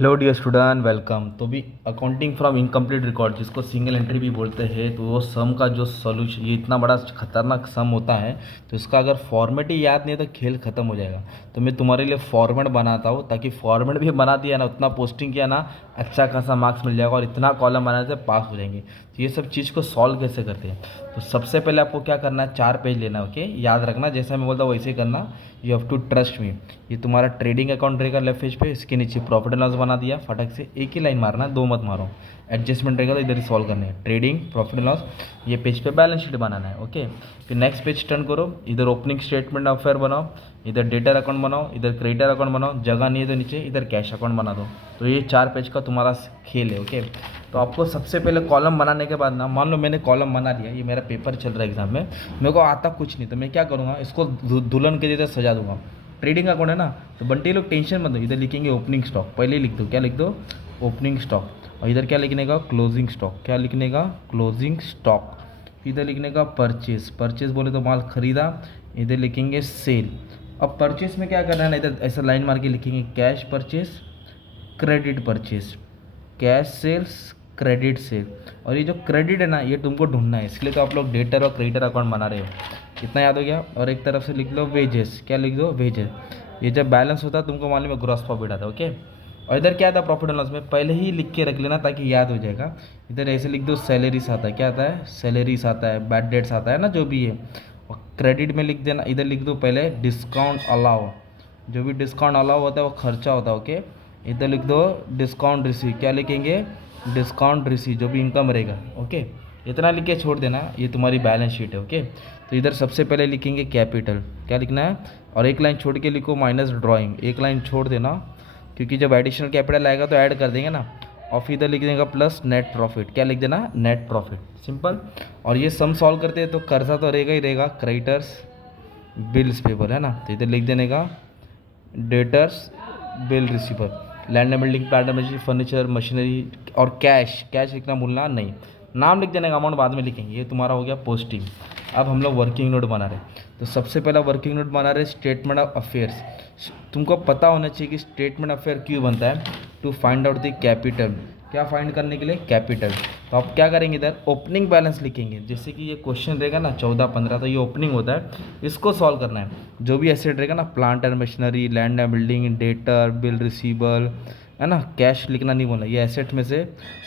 Hello dear student, welcome. तो भी accounting from incomplete record, जिसको सिंगल एंट्री भी बोलते हैं, तो वो सम का जो सॉल्यूशन, ये इतना बड़ा खतरनाक सम होता है, तो इसका अगर फॉर्मेट ही याद नहीं है तो खेल ख़त्म हो जाएगा। तो मैं तुम्हारे लिए फॉर्मेट बनाता हूँ, ताकि फॉर्मेट भी बना दिया ना, उतना पोस्टिंग किया ना, अच्छा खासा मार्क्स मिल जाएगा और इतना कॉलम बनाने से पास हो जाएंगे। तो ये सब चीज़ को सॉल्व कैसे करते हैं, तो सबसे पहले आपको क्या करना है, 4 पेज लेना। ओके, याद रखना, जैसा मैं बोलता हूँ वैसे ही करना। You have to trust me. ये तुम्हारा ट्रेडिंग अकाउंट रहेगा लेफ्ट पेज पे, इसके नीचे प्रॉफिट एंड लॉस बना दिया, फटक से एक ही लाइन मारना, दो मत मारो। एडजस्टमेंट रहेगा तो इधर ही सॉल्व करने हैं, ट्रेडिंग प्रॉफिट एंड लॉस। ये पेज पे बैलेंस शीट बनाना है। ओके, फिर नेक्स्ट पेज टर्न करो, इधर ओपनिंग स्टेटमेंट ऑफ फेयर बनाओ, इधर डेटर अकाउंट बनाओ, इधर क्रेडिटर अकाउंट बनाओ, जगह नहीं है तो नीचे इधर कैश अकाउंट बना दो। तो ये 4 पेज का तुम्हारा खेल है। ओके, तो आपको सबसे पहले कॉलम बनाने के बाद ना, मान लो मैंने कॉलम बना लिया, ये मेरा पेपर चल रहा है एग्जाम में, मेरे को आता कुछ नहीं, तो मैं क्या करूँगा, इसको दुल्हन के जैसे सजा दूंगा। ट्रेडिंग अकाउंट है ना, तो बंटी लोग टेंशन मत लो, इधर लिखेंगे ओपनिंग स्टॉक, पहले ही लिख दो, क्या लिख दो, ओपनिंग स्टॉक। और इधर क्या लिखने का, क्लोजिंग स्टॉक, क्या लिखने का, क्लोजिंग स्टॉक। इधर लिखने का परचेज, परचेज बोले तो माल खरीदा, इधर लिखेंगे सेल। अब परचेज में क्या करना है ना, इधर ऐसा लाइन मार के लिखेंगे cash purchase, credit purchase, cash sales, credit sale. और ये जो क्रेडिट है ना, ये तुमको ढूंढना है, इसलिए तो आप लोग डेटर और क्रेडिटर अकाउंट बना रहे हो। कितना याद हो गया। और एक तरफ से लिख लो वेजेस, क्या लिख दो, वेजेस। ये जब बैलेंस होता है तुमको मालूम है, ग्रॉस प्रॉफिट आता है। ओके, और इधर क्या था, प्रॉफिट एंड लॉस में पहले ही लिख के रख लेना ताकि याद हो जाएगा। इधर ऐसे लिख दो सैलरीज आता है, क्या आता है, सैलरीज आता है, बैड डेट्स आता है ना, जो भी है। और क्रेडिट में लिख देना, इधर लिख दो पहले डिस्काउंट अलाउ, जो भी डिस्काउंट अलाउ होता है वो खर्चा होता है। ओके, इधर लिख दो डिस्काउंट रिसीव, क्या लिखेंगे, डिस्काउंट रिसीव, जो भी इनकम रहेगा। ओके, इतना लिख के छोड़ देना, ये तुम्हारी बैलेंस शीट है। ओके, तो इधर सबसे पहले लिखेंगे कैपिटल, क्या लिखना है, और एक लाइन छोड़ के लिखो माइनस ड्राइंग, एक लाइन छोड़ देना, क्योंकि जब एडिशनल कैपिटल आएगा तो ऐड कर देंगे ना। और फिर इधर लिख देगा प्लस नेट प्रॉफिट, क्या लिख देना, नेट प्रॉफिट, सिंपल। और ये सम सॉल्व करते हैं तो कर्जा तो रहेगा ही रहेगा, क्रेडिटर्स बिल्स पेबल है ना, तो इधर लिख देने का debtors bill receiver, land and building, plant and machinery, furniture machinery, और कैश, कैश लिखना भूलना नहीं, नाम लिख देने का, अमाउंट बाद में लिखेंगे। ये तुम्हारा हो गया पोस्टिंग। अब हम लोग वर्किंग नोट बना रहे हैं, तो सबसे पहला वर्किंग नोट बना रहे स्टेटमेंट ऑफ अफेयर्स। तुमको पता होना चाहिए कि स्टेटमेंट ऑफ अफेयर क्यों बनता है, to find out the capital, क्या फाइंड करने के लिए, कैपिटल। तो आप क्या करेंगे, इधर ओपनिंग बैलेंस लिखेंगे, जैसे कि ये क्वेश्चन रहेगा ना 14-15, तो ये ओपनिंग होता है, इसको सॉल्व करना है। जो भी एसेट रहेगा ना, plant and machinery, land and building, debtor bill receivable, है ना, कैश लिखना नहीं बोला, ये एसेट में से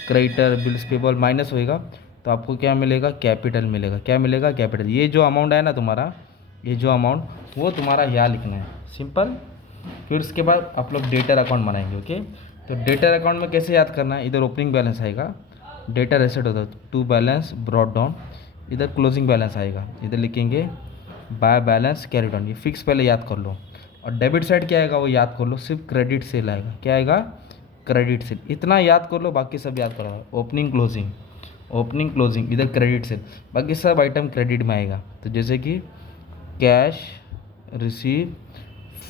क्रेडिटर बिल्स पेबल माइनस होएगा, तो आपको क्या मिलेगा, कैपिटल मिलेगा, क्या मिलेगा, कैपिटल। ये जो अमाउंट है ना तुम्हारा, ये जो अमाउंट, वो तुम्हारा यहाँ लिखना है, सिंपल। फिर उसके बाद आप लोग डेटर अकाउंट बनाएंगे। ओके, तो डेटर अकाउंट में कैसे याद करना है, इधर ओपनिंग बैलेंस आएगा, डेटर एसेट होता है, टू बैलेंस ब्रॉट डाउन, इधर क्लोजिंग बैलेंस आएगा, इधर लिखेंगे बाय बैलेंस कैरी डाउन, ये फिक्स पहले याद कर लो। और डेबिट साइड क्या आएगा वो याद कर लो, सिर्फ क्रेडिट सेल आएगा, क्या आएगा, क्रेडिट सेल, इतना याद कर लो, बाकी सब याद करो, ओपनिंग क्लोजिंग, ओपनिंग क्लोजिंग, इधर क्रेडिट सेल, बाकी सब आइटम क्रेडिट में आएगा। तो जैसे कि कैश रिसीव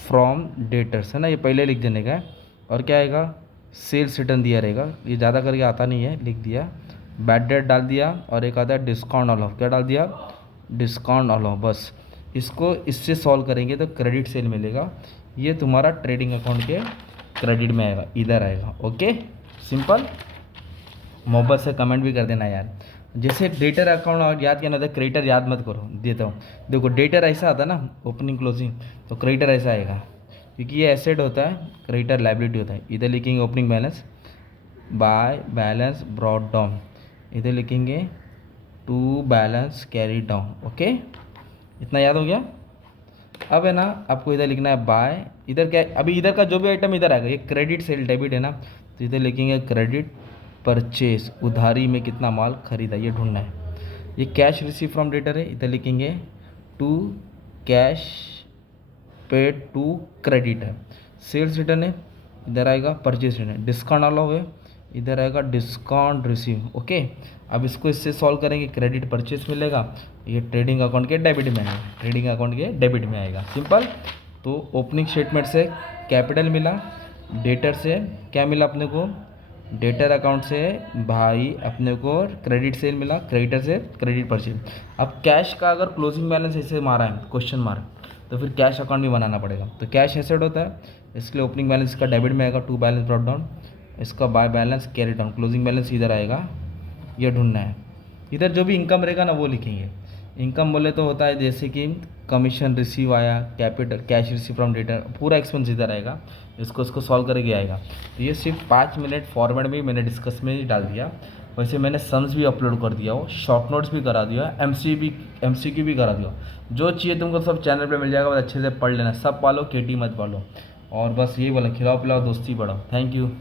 फ्रॉम डेटर्स है ना, ये पहले लिख देने का है। और क्या आएगा, सेल्स रिटर्न दिया रहेगा, ये ज़्यादा करके आता नहीं है, लिख दिया, बैड डेट डाल दिया, और एक आता है डिस्काउंट अलाउ, क्या डाल दिया, डिस्काउंट अलाउ, बस। इसको इससे सॉल्व करेंगे तो क्रेडिट सेल मिलेगा, ये तुम्हारा ट्रेडिंग अकाउंट के क्रेडिट में आएगा, इधर आएगा। Okay, simple. मोहब्बत से कमेंट भी कर देना यार। जैसे डेटर अकाउंट और याद किया ना, तो क्रेडिटर याद मत करो, देता हूँ। देखो डेटर ऐसा आता है ना, ओपनिंग क्लोजिंग, तो क्रेडिटर ऐसा आएगा, क्योंकि ये एसेट होता है, क्रेडिटर लायबिलिटी होता है। इधर लिखेंगे opening balance by balance brought down, इधर लिखेंगे to balance carry down. Okay, इतना याद हो गया। अब है ना, आपको इधर लिखना है बाय, इधर क्या, अभी इधर का जो भी आइटम इधर आएगा, ये क्रेडिट सेल डेबिट है ना, तो इधर लिखेंगे क्रेडिट परचेस, उधारी में कितना माल खरीदा, ये ढूंढना है। ये कैश रिसीव फ्रॉम डेटर है, इधर लिखेंगे to cash paid to credit है। सेल्स रिटर्न है, इधर आएगा परचेज रिटर्न, डिस्काउंट अलाउ है, इधर आएगा डिस्काउंट रिसीव। ओके, अब इसको इससे सॉल्व करेंगे, क्रेडिट परचेज मिलेगा, ये ट्रेडिंग अकाउंट के डेबिट में आएगा, ट्रेडिंग अकाउंट के डेबिट में आएगा, सिंपल। तो ओपनिंग स्टेटमेंट से कैपिटल मिला, डेटर से क्या मिला अपने को, डेटर अकाउंट से भाई अपने को क्रेडिट सेल मिला, क्रेडिटर से क्रेडिट परचेज। अब कैश का अगर क्लोजिंग बैलेंस ऐसे मारा है क्वेश्चन मार्क, तो फिर कैश अकाउंट भी बनाना पड़ेगा। तो कैश एसेट होता है, इसलिए ओपनिंग बैलेंस का डेबिट में आएगा, टू बैलेंस ब्रॉट डाउन, इसका by balance carry down, closing balance इधर आएगा, ये ढूंढना है। इधर जो भी इनकम रहेगा ना वो लिखेंगे। इनकम बोले तो होता है जैसे कि कमीशन रिसीव आया, capital cash receive from debtor, पूरा एक्सपेंस इधर आएगा। इसको सॉल्व करके आएगा। तो ये सिर्फ 5 मिनट फॉर्मेट में ही मैंने डिस्कस में ही डाल दिया। वैसे मैंने सम्स भी अपलोड कर दिया हो, शॉर्ट नोट्स भी करा दिया, MCQ भी करा दिया। जो चाहिए तुमको सब चैनल पे मिल जाएगा, बस अच्छे से पढ़ लेना, सब पालो केटी मत पालो। और बस यही बोला, खिलाओ पिलाओ दोस्ती बढ़ाओ। Thank you.